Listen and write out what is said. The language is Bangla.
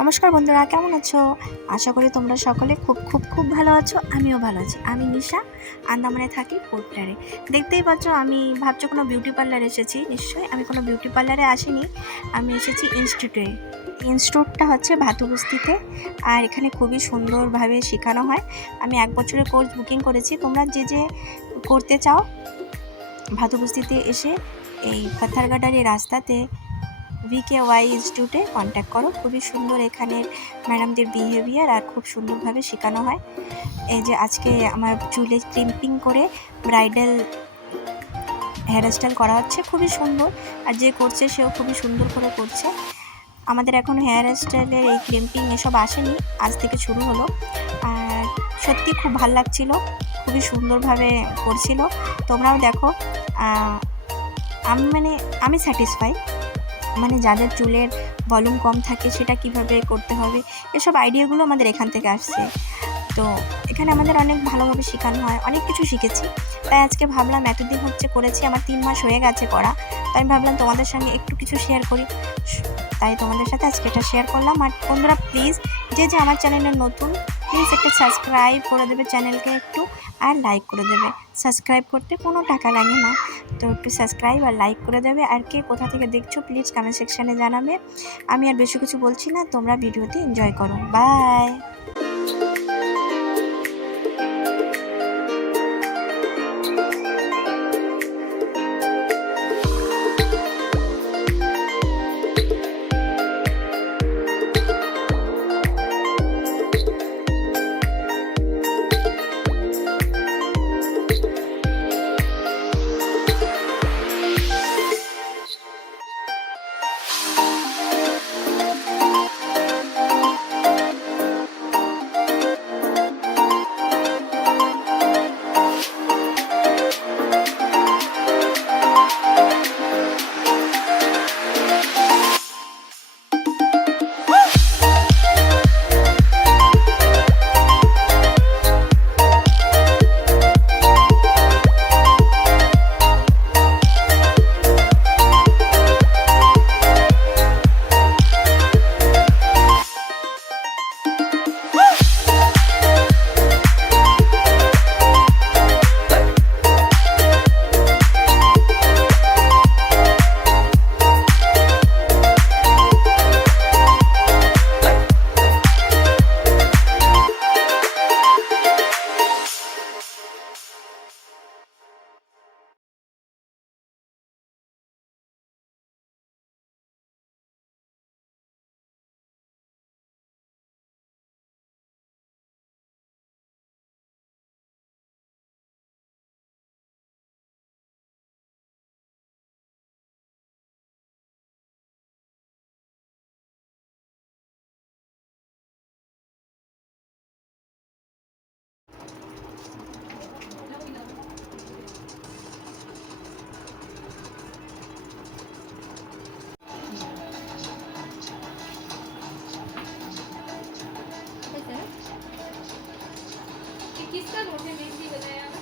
নমস্কার বন্ধুরা, কেমন আছো? আশা করি তোমরা সকলে খুব খুব খুব ভালো আছো, আমিও ভালো আছি। আমি নিশা, আন্দামানে থাকি পোর্টারে দেখতেই পাচ্ছ, আমি ভাবছ কোনো বিউটি পার্লারে এসেছি? নিশ্চয়ই আমি কোনো বিউটি পার্লারে আসিনি। আমি এসেছি ইনস্টিটিউটে। ইনস্টিটিউটটা হচ্ছে ভাতুবস্তিতে আর এখানে খুবই সুন্দরভাবে শেখানো হয়। আমি এক বছরের কোর্স বুকিং করেছি। তোমরা যে যে করতে চাও ভাতুবস্তিতে এসে এই পাথারঘাটার রাস্তাতে ভিকে ওয়াই ইনস্টিটিউটে কন্ট্যাক্ট করো। খুবই সুন্দর এখানের ম্যাডামদের বিহেভিয়ার আর খুব সুন্দরভাবে শেখানো হয়। এই যে আজকে আমার চুলে ক্রিম্পিং করে ব্রাইডাল হেয়ার স্টাইল করা হচ্ছে, খুবই সুন্দর। আর যে করছে সেও খুবই সুন্দর করে করছে। আমাদের এখন হেয়ার স্টাইলের এই ক্রিম্পিং এসব আসেনি, আজ থেকে শুরু হলো। আর সত্যি খুব ভালো লাগছিল, খুবই সুন্দরভাবে করছিল। তোমরাও দেখো আমি মানে আমি স্যাটিসফাই মানে যাদের চুলের ভলিউম কম থাকে সেটা কীভাবে করতে হবে? এসব আইডিয়াগুলো আমাদের এখান থেকে আসছে। তো এখানে আমাদের অনেক ভালোভাবে শেখানো হয়, অনেক কিছু শিখেছি। তাই আজকে ভাবলাম এতদিন হচ্ছে করেছি, আমার তিন মাস হয়ে গেছে করা। তাই আমি ভাবলাম তোমাদের সঙ্গে একটু কিছু শেয়ার করি। তাই তোমাদের সাথে আজকে এটা শেয়ার করলাম। আর বন্ধুরা প্লিজ যে যে আমার চ্যানেলে নতুন প্লিজ একটা সাবস্ক্রাইব করে দেবে চ্যানেলকে একটু আর লাইক করে দেবে। সাবস্ক্রাইব করতে কোনো টাকা লাগে না। তো একটু সাবস্ক্রাইব আর লাইক করে দেবে। আর কে কোথা থেকে দেখছ প্লিজ কমেন্ট সেকশানে জানাবে। আমি আর বেশি কিছু বলছি না, তোমরা ভিডিওতে এনজয় করো। বাই किसका नोट है मेहंदी बताया